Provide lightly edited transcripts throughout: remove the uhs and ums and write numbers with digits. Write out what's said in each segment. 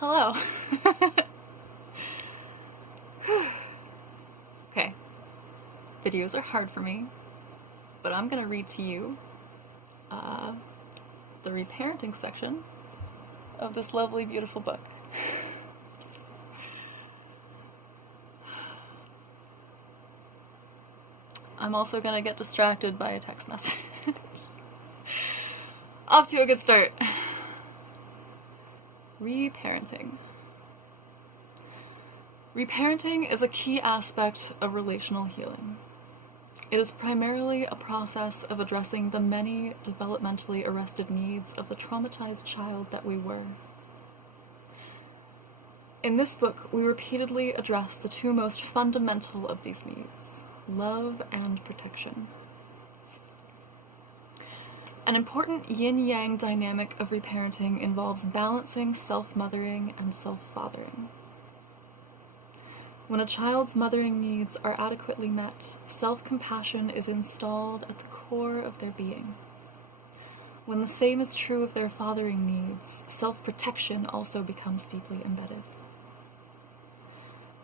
Hello. Okay, videos are hard for me, but I'm gonna read to you the reparenting section of this lovely, beautiful book. I'm also gonna get distracted by a text message. Off to a good start. Reparenting. Reparenting is a key aspect of relational healing. It is primarily a process of addressing the many developmentally arrested needs of the traumatized child that we were. In this book, we repeatedly address the two most fundamental of these needs: love and protection. An important yin-yang dynamic of reparenting involves balancing self-mothering and self-fathering. When a child's mothering needs are adequately met, self-compassion is installed at the core of their being. When the same is true of their fathering needs, self-protection also becomes deeply embedded.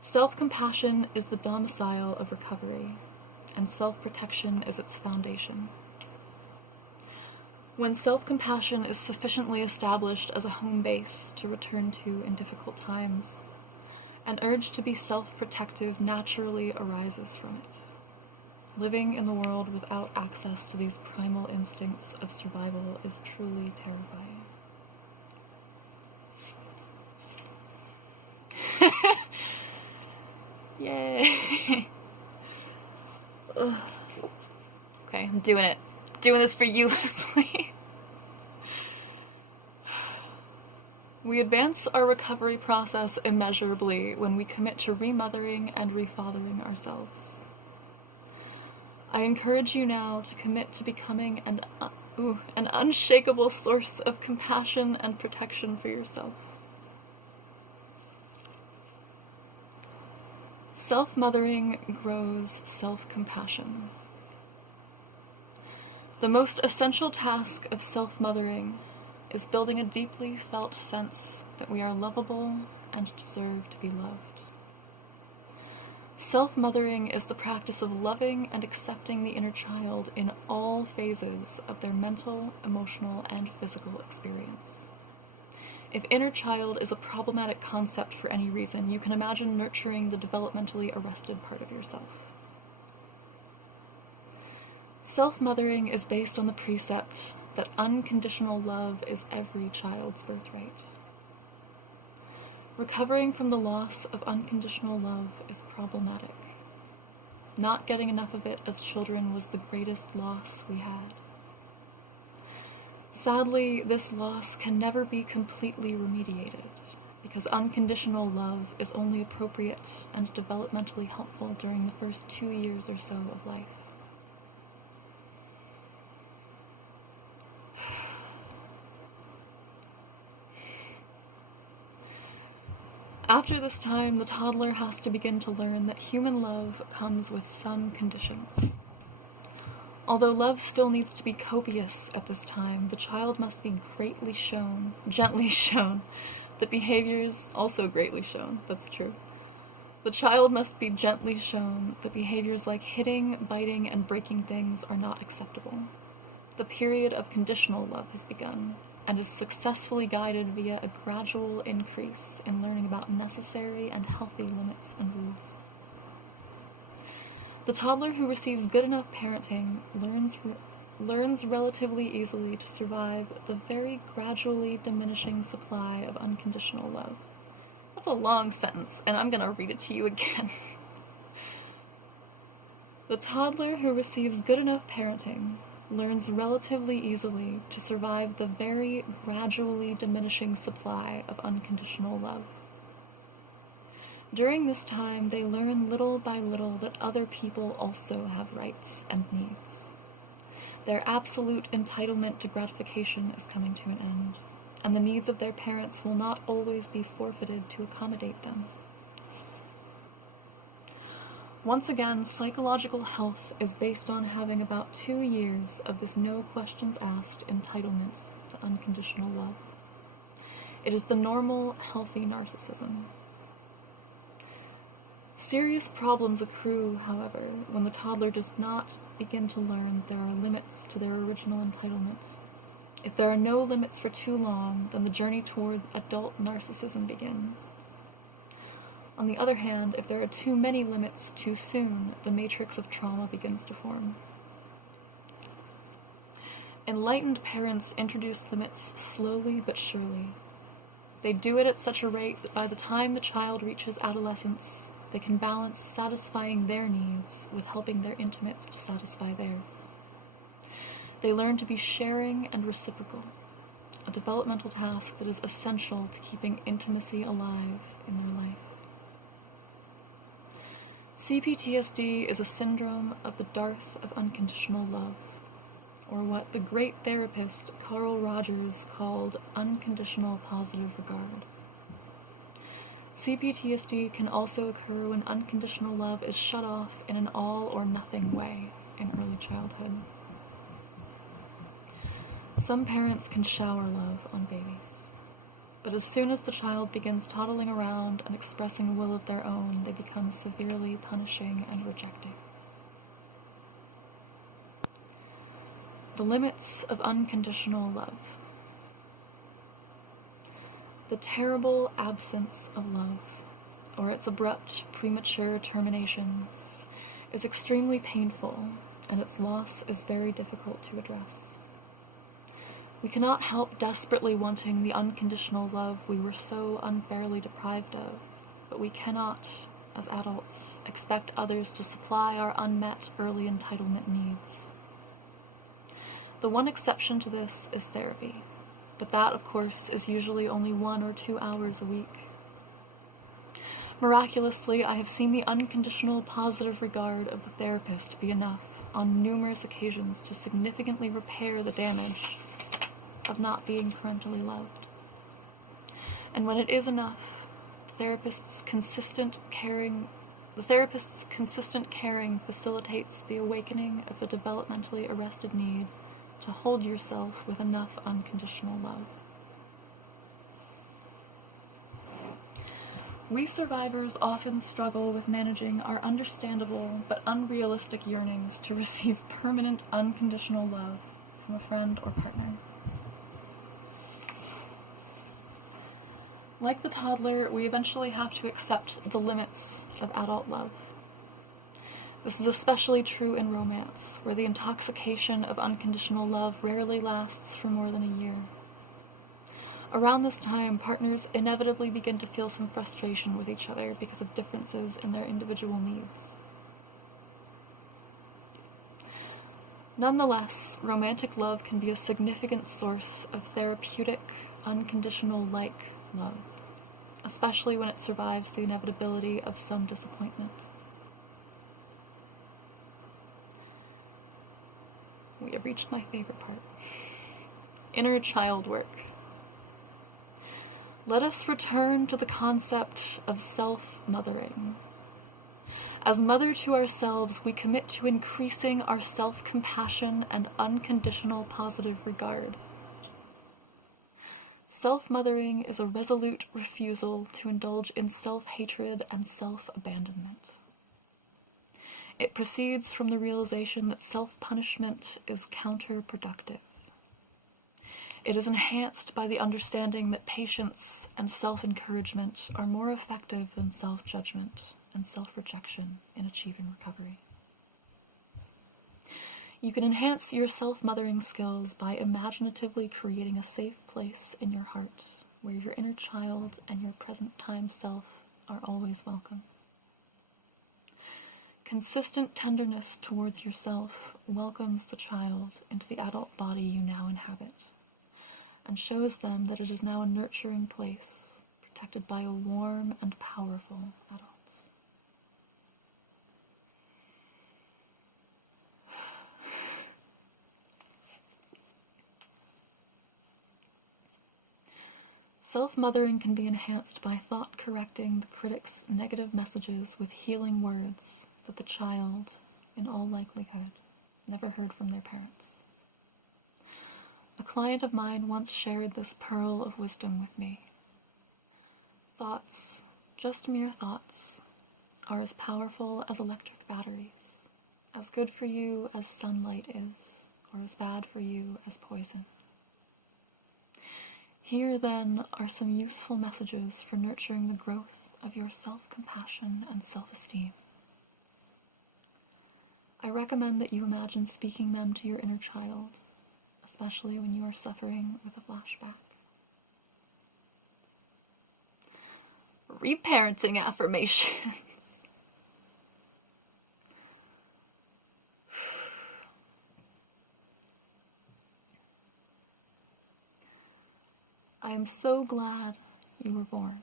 Self-compassion is the domicile of recovery, and self-protection is its foundation. When self-compassion is sufficiently established as a home base to return to in difficult times, an urge to be self-protective naturally arises from it. Living in the world without access to these primal instincts of survival is truly terrifying. Yay! Okay, I'm doing it. Doing this for you, Lesley. We advance our recovery process immeasurably when we commit to remothering and refathering ourselves. I encourage you now to commit to becoming an unshakable source of compassion and protection for yourself. Self-mothering grows self-compassion. The most essential task of self-mothering is building a deeply felt sense that we are lovable and deserve to be loved. Self-mothering is the practice of loving and accepting the inner child in all phases of their mental, emotional, and physical experience. If inner child is a problematic concept for any reason, you can imagine nurturing the developmentally arrested part of yourself. Self-mothering is based on the precept that unconditional love is every child's birthright. Recovering from the loss of unconditional love is problematic. Not getting enough of it as children was the greatest loss we had. Sadly, this loss can never be completely remediated, because unconditional love is only appropriate and developmentally helpful during the first 2 years or so of life. After this time, the toddler has to begin to learn that human love comes with some conditions. Although love still needs to be copious at this time, the child must be gently shown, that behaviors also greatly shown, that's true. The child must be gently shown that behaviors like hitting, biting, and breaking things are not acceptable. The period of conditional love has begun, and is successfully guided via a gradual increase in learning about necessary and healthy limits and rules. The toddler who receives good enough parenting learns relatively easily to survive the very gradually diminishing supply of unconditional love. That's a long sentence, and I'm gonna read it to you again. The toddler who receives good enough parenting learns relatively easily to survive the very gradually diminishing supply of unconditional love. During this time, they learn little by little that other people also have rights and needs. Their absolute entitlement to gratification is coming to an end, and the needs of their parents will not always be forfeited to accommodate them. Once again, psychological health is based on having about 2 years of this no questions asked entitlement to unconditional love. It is the normal, healthy narcissism. Serious problems accrue, however, when the toddler does not begin to learn there are limits to their original entitlement. If there are no limits for too long, then the journey toward adult narcissism begins. On the other hand, if there are too many limits too soon, the matrix of trauma begins to form. Enlightened parents introduce limits slowly but surely. They do it at such a rate that by the time the child reaches adolescence, they can balance satisfying their needs with helping their intimates to satisfy theirs. They learn to be sharing and reciprocal, a developmental task that is essential to keeping intimacy alive in their life. CPTSD is a syndrome of the dearth of unconditional love, or what the great therapist Carl Rogers called unconditional positive regard. CPTSD can also occur when unconditional love is shut off in an all-or-nothing way in early childhood. Some parents can shower love on babies, but as soon as the child begins toddling around and expressing a will of their own, they become severely punishing and rejecting. The limits of unconditional love. The terrible absence of love, or its abrupt, premature termination, is extremely painful, and its loss is very difficult to address. We cannot help desperately wanting the unconditional love we were so unfairly deprived of, but we cannot, as adults, expect others to supply our unmet early entitlement needs. The one exception to this is therapy, but that, of course, is usually only 1 or 2 hours a week. Miraculously, I have seen the unconditional positive regard of the therapist be enough on numerous occasions to significantly repair the damage of not being parentally loved. And when it is enough, the therapist's consistent caring facilitates the awakening of the developmentally arrested need to hold yourself with enough unconditional love. We survivors often struggle with managing our understandable but unrealistic yearnings to receive permanent unconditional love from a friend or partner. Like the toddler, we eventually have to accept the limits of adult love. This is especially true in romance, where the intoxication of unconditional love rarely lasts for more than a year. Around this time, partners inevitably begin to feel some frustration with each other because of differences in their individual needs. Nonetheless, romantic love can be a significant source of therapeutic, unconditional-like love, especially when it survives the inevitability of some disappointment. We have reached my favorite part. Inner child work. Let us return to the concept of self-mothering. As mother to ourselves, we commit to increasing our self-compassion and unconditional positive regard. Self-mothering is a resolute refusal to indulge in self-hatred and self-abandonment. It proceeds from the realization that self-punishment is counterproductive. It is enhanced by the understanding that patience and self-encouragement are more effective than self-judgment and self-rejection in achieving recovery. You can enhance your self-mothering skills by imaginatively creating a safe place in your heart where your inner child and your present-time self are always welcome. Consistent tenderness towards yourself welcomes the child into the adult body you now inhabit and shows them that it is now a nurturing place, protected by a warm and powerful adult. Self-mothering can be enhanced by thought-correcting the critic's negative messages with healing words that the child, in all likelihood, never heard from their parents. A client of mine once shared this pearl of wisdom with me, Thoughts, just mere thoughts, are as powerful as electric batteries, as good for you as sunlight is, or as bad for you as poison. Here, then, are some useful messages for nurturing the growth of your self-compassion and self-esteem. I recommend that you imagine speaking them to your inner child, especially when you are suffering with a flashback. Reparenting affirmations. I am so glad you were born.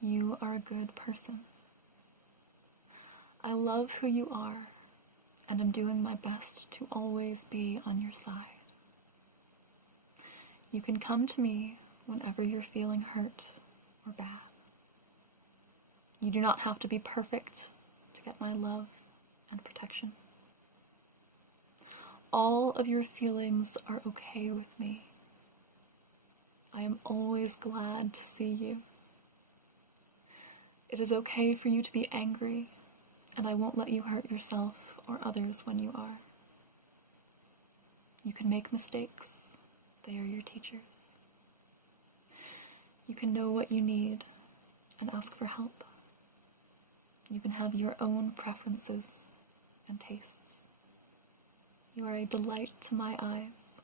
You are a good person. I love who you are, and am doing my best to always be on your side. You can come to me whenever you're feeling hurt or bad. You do not have to be perfect to get my love and protection. All of your feelings are okay with me. I am always glad to see you. It is okay for you to be angry, and I won't let you hurt yourself or others when you are. You can make mistakes. They are your teachers. You can know what you need and ask for help. You can have your own preferences and tastes. You are a delight to my eyes.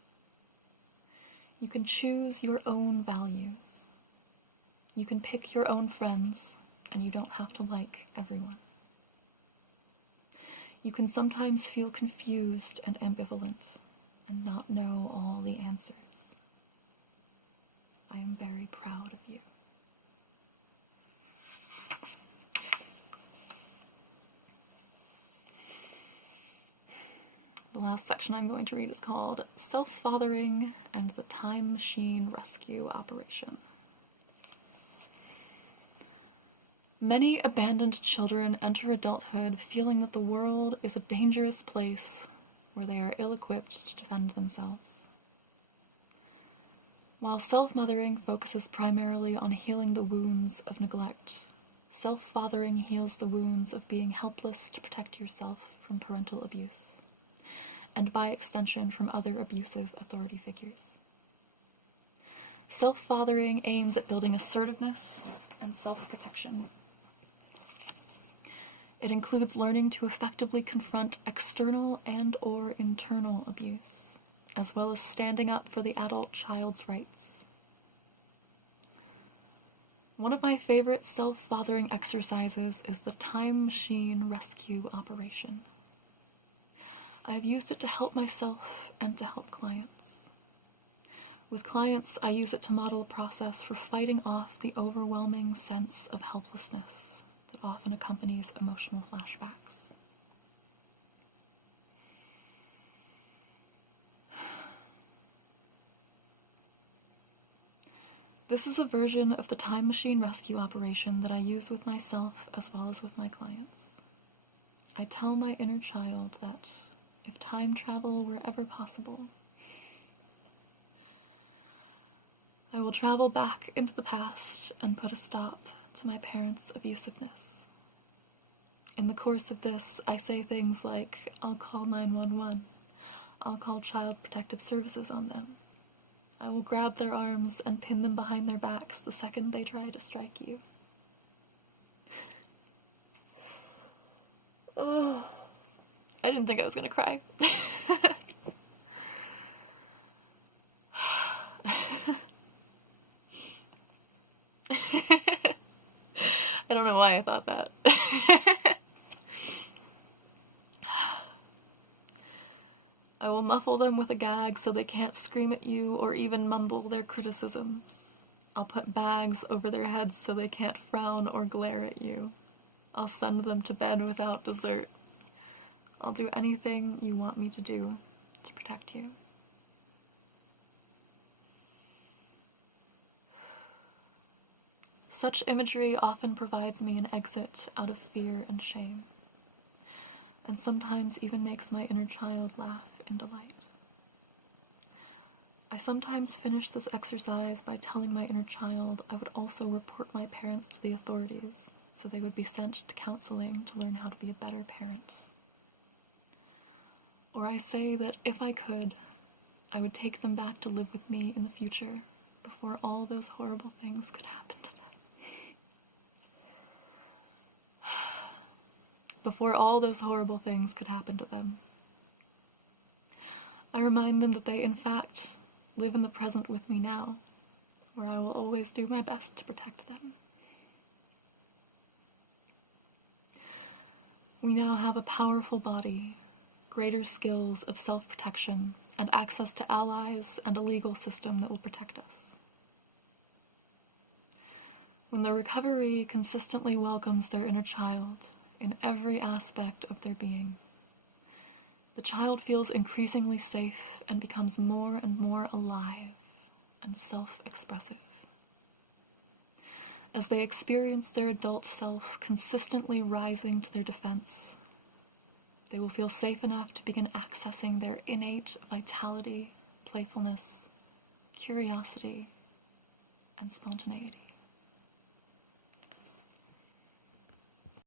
You can choose your own values. You can pick your own friends, and you don't have to like everyone. You can sometimes feel confused and ambivalent and not know all the answers. I am very proud of you. The last section I'm going to read is called Self-Fathering and the Time Machine Rescue Operation. Many abandoned children enter adulthood feeling that the world is a dangerous place where they are ill-equipped to defend themselves. While self-mothering focuses primarily on healing the wounds of neglect, self-fathering heals the wounds of being helpless to protect yourself from parental abuse, and by extension from other abusive authority figures. Self-fathering aims at building assertiveness and self-protection. It includes learning to effectively confront external and/or internal abuse, as well as standing up for the adult child's rights. One of my favorite self-fathering exercises is the Time Machine Rescue Operation. I have used it to help myself and to help clients. With clients, I use it to model a process for fighting off the overwhelming sense of helplessness that often accompanies emotional flashbacks. This is a version of the Time Machine Rescue Operation that I use with myself as well as with my clients. I tell my inner child that if time travel were ever possible, I will travel back into the past and put a stop to my parents' abusiveness. In the course of this, I say things like, I'll call 911, I'll call Child Protective Services on them. I will grab their arms and pin them behind their backs the second they try to strike you. Oh, I didn't think I was gonna cry. I don't know why I thought that. I will muffle them with a gag so they can't scream at you or even mumble their criticisms. I'll put bags over their heads so they can't frown or glare at you. I'll send them to bed without dessert. I'll do anything you want me to do to protect you. Such imagery often provides me an exit out of fear and shame, and sometimes even makes my inner child laugh in delight. I sometimes finish this exercise by telling my inner child I would also report my parents to the authorities, so they would be sent to counseling to learn how to be a better parent. Or I say that if I could, I would take them back to live with me in the future before all those horrible things could happen to them. Before all those horrible things could happen to them. I remind them that they, in fact, live in the present with me now, where I will always do my best to protect them. We now have a powerful body, greater skills of self-protection, and access to allies and a legal system that will protect us. When the recovery consistently welcomes their inner child in every aspect of their being, the child feels increasingly safe and becomes more and more alive and self-expressive. As they experience their adult self consistently rising to their defense, they will feel safe enough to begin accessing their innate vitality, playfulness, curiosity, and spontaneity.